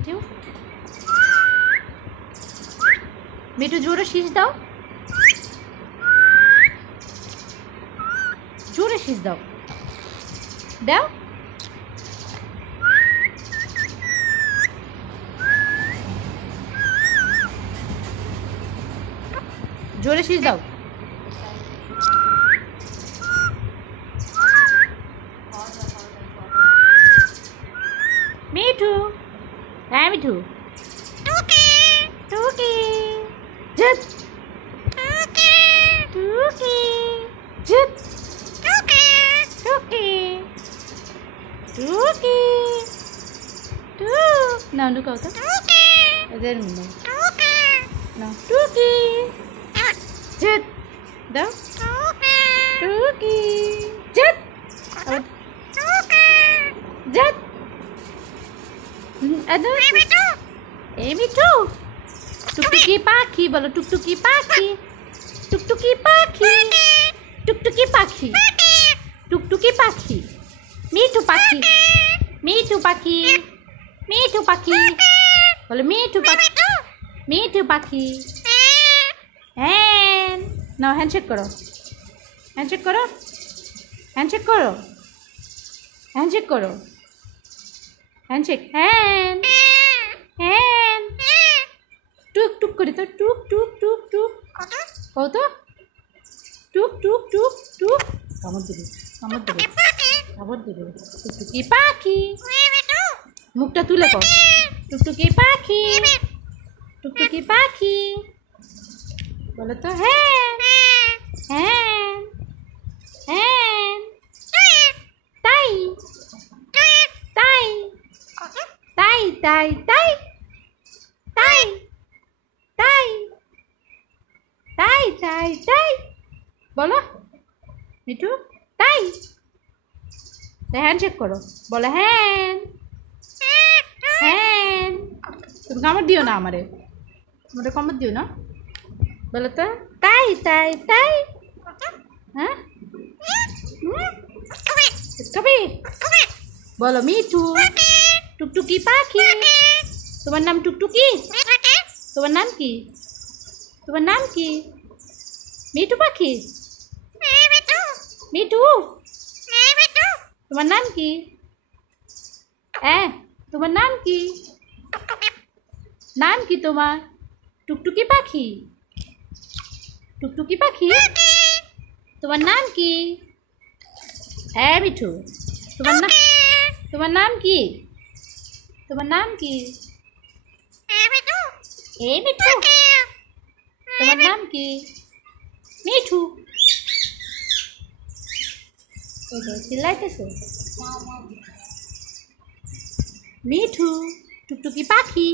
মিঠু মিঠু জোরে শীষ দাও, জোরে শীষ দাও, দাও জোরে শীষ দাও। মিঠু, হ্যাঁ মিঠু, টুকি টুকি জিত, টুকি জিত, টুকি টুকি টুকি টু না লুকাও তো, এদের না টুকি জিত দাও, টুকি জিত, জিত এই মিঠু টুকটুকি পাখি বলো, টুকটুকি পাখি, টুকটুকি পাখি, টুকটুকি পাখি, টুকটুকি পাখি, মিঠু পাখি, মিঠু পাখি, মিঠু পাখি বলো, মিঠু পাখি, মিঠু পাখি। হ্যাঁ নাও হ্যান্ডশেক করো, হ্যান্ডশেক করো, হ্যান্ডশেক করো, হ্যান্ডশেক করো, হ্যান্ডশেক, হ্যান্ড হ্যান্ড, টুক টুক করে তো, টুক টুক টুক টুক কত, টুক টুক টুক টুক, কামড় দিবে, কামড় দিবে, কামড় দিবে, টুকটুকি পাখি, মুখটা তুলে কও, টুকটুকি পাখি, টুকটুকি পাখি বলো তো, হ্যাঁ হ্যাঁ হ্যাঁ, তাই তাই তাই তাই তাই তাই তাই তাই তাই তাই বলো মিঠু, তাই হ্যান্ডশেক করো বলো, হ্যাঁ হ্যাঁ, তুমি কামড় দিও না আমারে, আমারে কামড় দিও না বলো তো, তাই তাই তাই, হ্যাঁ কবি বলো মিঠু, টুকটুকি পাখি, তোমার নাম টুকটুকি, তোমার নাম কি, তোমার নাম কি, মিঠু পাখি, মিঠু তোমার নাম কি, তোমার নাম কি, নাম কি তোমার, টুকটুকি পাখি, টুকটুকি পাখি তোমার নাম কি, মিঠু তোমার নাম, তোমার নাম কি, তোমার নাম কি, মিঠু তোমার নাম কি, মিঠু চিল্লাইতেছে, মিঠু টুকটুকি পাখি।